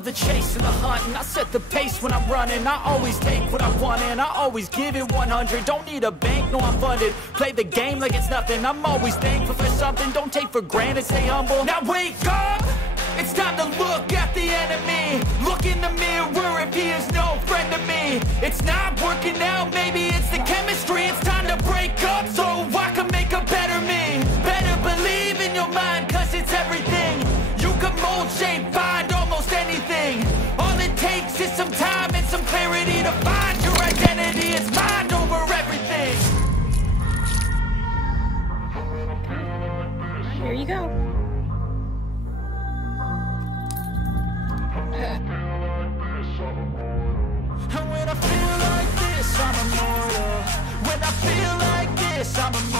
love the chase and the hunt, and I set the pace when I'm running. I always take what I want and I always give it 100. Don't need a bank, no I'm funded. Play the game like it's nothing. I'm always thankful for something. Don't take for granted, stay humble. Now wake up! It's time to look at the enemy. Look in the mirror if he is no friend to me. It's not working out, maybe it's the chemistry. It's time to break up so I can make a better me. Better believe in your mind, cause it's everything. You can mold, shape, find almost anything. All it takes is some time and some clarity to find your identity. It's mind over everything. Here you go. And when I feel like this, I'm immortal. When I feel like this, I'm immortal.